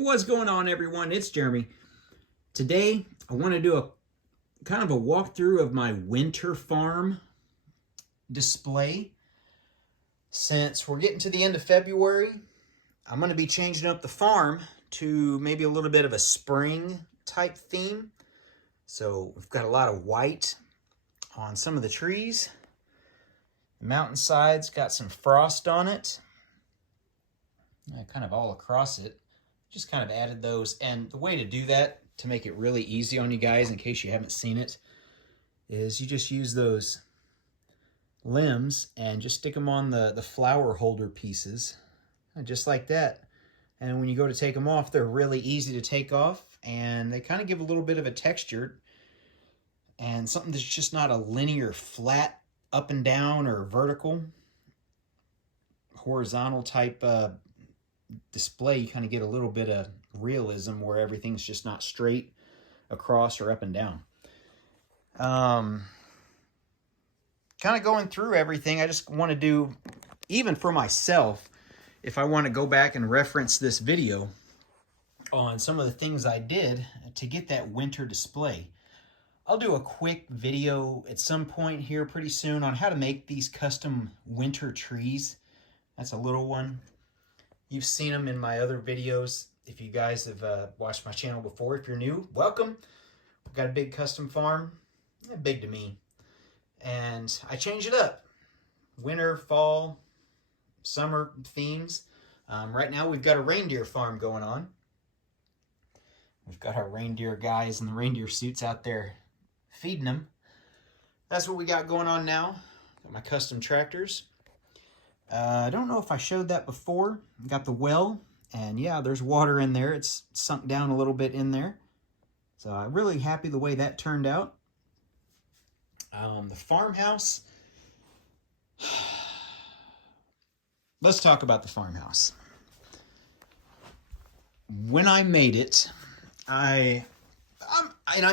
What's going on, everyone? It's Jeremy. Today, I want to do a kind of a walkthrough of my winter farm display. Since we're getting to the end of February, I'm going to be changing up the farm to maybe a little bit of a spring type theme. So we've got a lot of white on some of the trees. The mountainside's got some frost on it. Kind of all across it. Just kind of added those, and the way to do that to make it really easy on you guys in case you haven't seen it is you just use those limbs and just stick them on the flower holder pieces, just like that. And when you go to take them off, they're really easy to take off, and they kind of give a little bit of a texture and something that's just not a linear flat up and down or vertical horizontal type display. You kind of get a little bit of realism where everything's just not straight across or up and down. Kind of going through everything, I just want to do, even for myself, if I want to go back and reference this video on some of the things I did to get that winter display. I'll do a quick video at some point here pretty soon on how to make these custom winter trees. That's a little one. You've seen them in my other videos. If you guys have watched my channel before, if you're new, welcome. We've got a big custom farm, big to me. And I change it up. Winter, fall, summer themes. Right now we've got a reindeer farm going on. We've got our reindeer guys in the reindeer suits out there feeding them. That's what we got going on now. Got my custom tractors. I don't know if I showed that before. Got the well, and yeah, there's water in there. It's sunk down a little bit in there. So I'm really happy the way that turned out. The farmhouse. Let's talk about the farmhouse. When I made it, I'm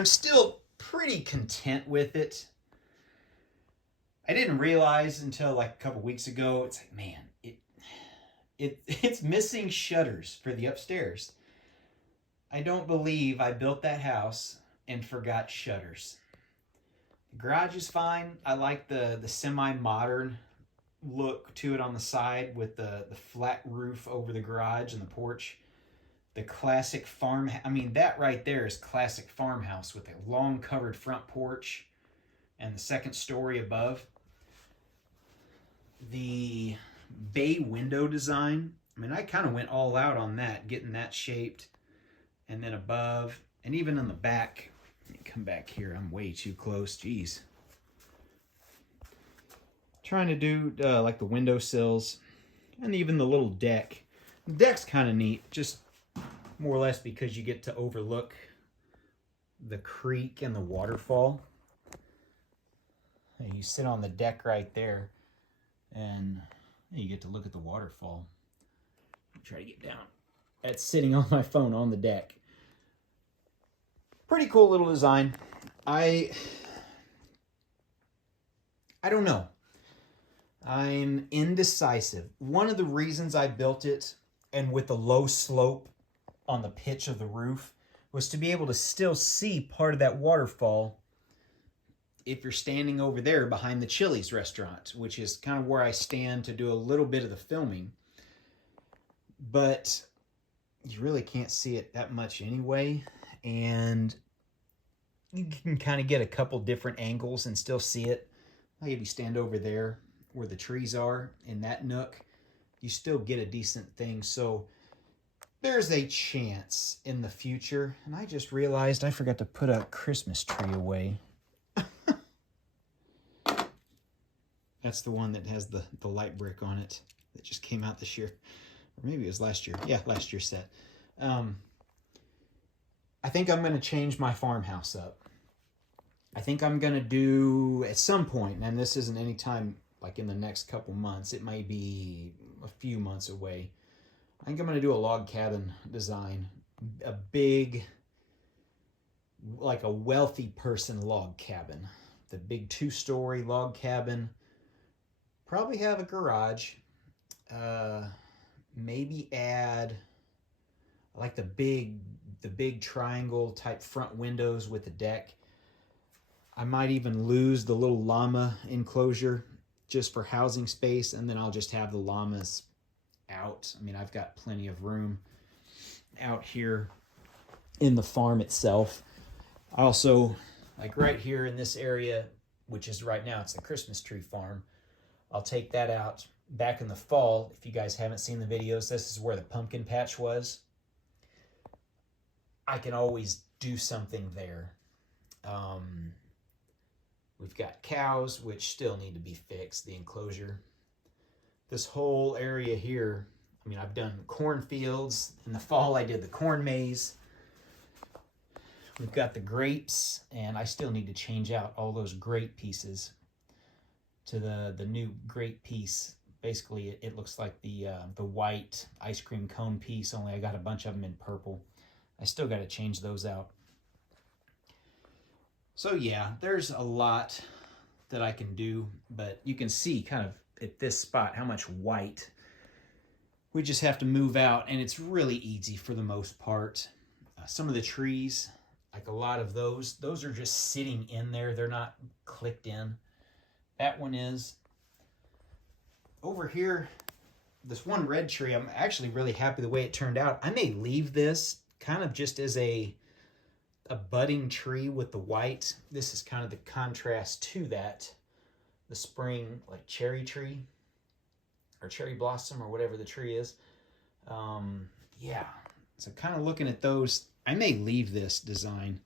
still pretty content with it. I didn't realize until like a couple weeks ago, it's like, man, it's missing shutters for the upstairs. I don't believe I built that house and forgot shutters. The garage is fine. I like the semi-modern look to it on the side with the flat roof over the garage and the porch. The classic farm, I mean, that right there is classic farmhouse with a long covered front porch and the second story above. The bay window design, I mean, I kind of went all out on that, getting that shaped. And then above, and even on the back, let me come back here, I'm way too close, geez. Trying to do like the window sills and even the little deck. The deck's kind of neat, just more or less because you get to overlook the creek and the waterfall. You sit on the deck right there and you get to look at the waterfall. Try to get down. That's sitting on my phone on the deck. Pretty cool little design. I don't know. I'm indecisive. One of the reasons I built it, and with a low slope on the pitch of the roof, was to be able to still see part of that waterfall if you're standing over there behind the Chili's restaurant, which is kind of where I stand to do a little bit of the filming. But you really can't see it that much anyway, and you can kind of get a couple different angles and still see it. Like if you stand over there where the trees are in that nook, you still get a decent thing. So there's a chance in the future, and I just realized I forgot to put a Christmas tree away. That's the one that has the light brick on it that just came out this year. Or maybe it was last year. Yeah, last year's set. I think I'm going to change my farmhouse up. I think I'm going to do, at some point, and this isn't any time like in the next couple months, it may be a few months away. I think I'm going to do a log cabin design. A big, like a wealthy person log cabin. The big 2-story log cabin. Probably have a garage. Maybe add I like the big triangle type front windows with the deck. I might even lose the little llama enclosure just for housing space, and then I'll just have the llamas out. I mean, I've got plenty of room out here in the farm itself. I also, like right here in this area, which is right now, it's the Christmas tree farm. I'll take that out back in the fall. If you guys haven't seen the videos, this is where the pumpkin patch was. I can always do something there. We've got cows, which still need to be fixed, the enclosure. This whole area here, I mean, I've done cornfields. In the fall, I did the corn maze. We've got the grapes, and I still need to change out all those grape pieces to the new grape piece. Basically, it looks like the white ice cream cone piece, only I got a bunch of them in purple. I still got to change those out. So yeah, there's a lot that I can do, but you can see kind of at this spot how much white we just have to move out, and it's really easy for the most part. Some of the trees, like a lot of those are just sitting in there. They're not clicked in. That one is. Over here, this one red tree, I'm actually really happy the way it turned out. I may leave this kind of just as a budding tree with the white. This is kind of the contrast to that, the spring like cherry tree or cherry blossom or whatever the tree is. Yeah, so kind of looking at those, I may leave this design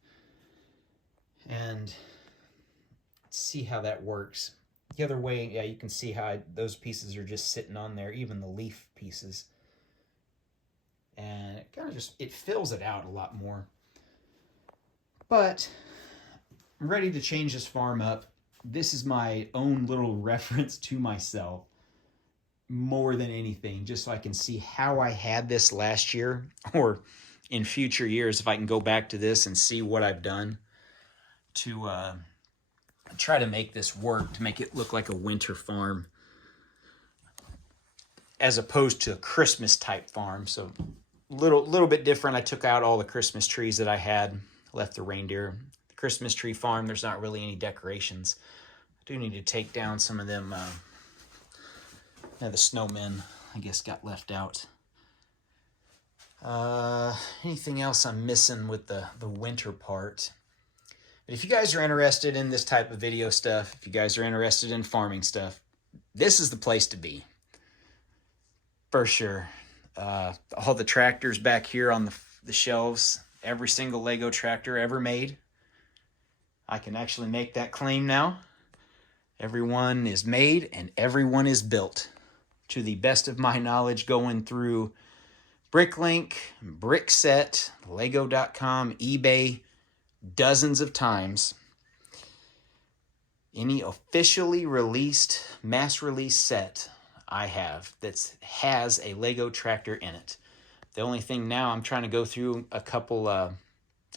and see how that works. The other way, yeah, you can see how those pieces are just sitting on there, even the leaf pieces. And it kind of just, it fills it out a lot more. But I'm ready to change this farm up. This is my own little reference to myself more than anything, just so I can see how I had this last year, or in future years, if I can go back to this and see what I've done to try to make this work, to make it look like a winter farm as opposed to a Christmas type farm. So little bit different. I took out all the Christmas trees that I had, left the reindeer. The Christmas tree farm, there's not really any decorations. I do need to take down some of them. The snowmen, I guess, got left out. Anything else I'm missing with the winter part? But if you guys are interested in this type of video stuff, if you guys are interested in farming stuff, this is the place to be. For sure. All the tractors back here on the shelves, every single Lego tractor ever made. I can actually make that claim now. Everyone is made and everyone is built, to the best of my knowledge, going through Bricklink, Brickset, Lego.com, eBay, dozens of times. Any officially released, mass release set I have that has a Lego tractor in it. The only thing now, I'm trying to go through a couple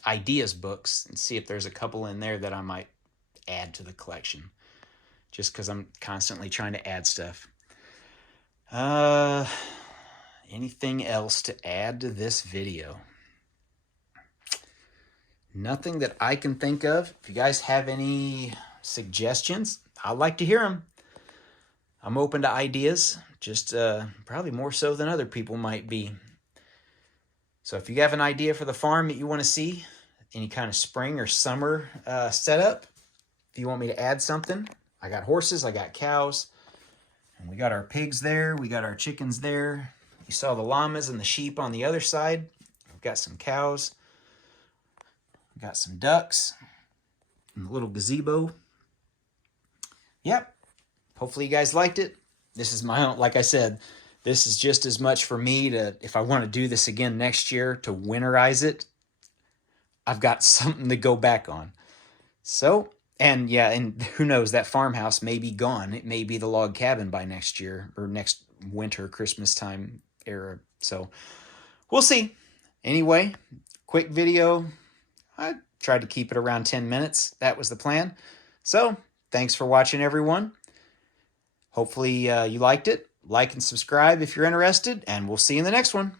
ideas books and see if there's a couple in there that I might add to the collection, just because I'm constantly trying to add stuff. Anything else to add to this video? Nothing that I can think of. If you guys have any suggestions, I'd like to hear them. I'm open to ideas, just probably more so than other people might be. So if you have an idea for the farm that you want to see, any kind of spring or summer setup, if you want me to add something, I got horses, I got cows, and we got our pigs there, we got our chickens there. You saw the llamas and the sheep on the other side. We've got some cows. We've got some ducks and a little gazebo. Yep. Hopefully you guys liked it. This is my own, like I said, this is just as much for me to, if I want to do this again next year, to winterize it, I've got something to go back on. So, and yeah, and who knows, that farmhouse may be gone. It may be the log cabin by next year, or next winter, Christmas time era. So we'll see. Anyway, quick video. I tried to keep it around 10 minutes. That was the plan. So thanks for watching, everyone. Hopefully you liked it. Like and subscribe if you're interested, and we'll see you in the next one.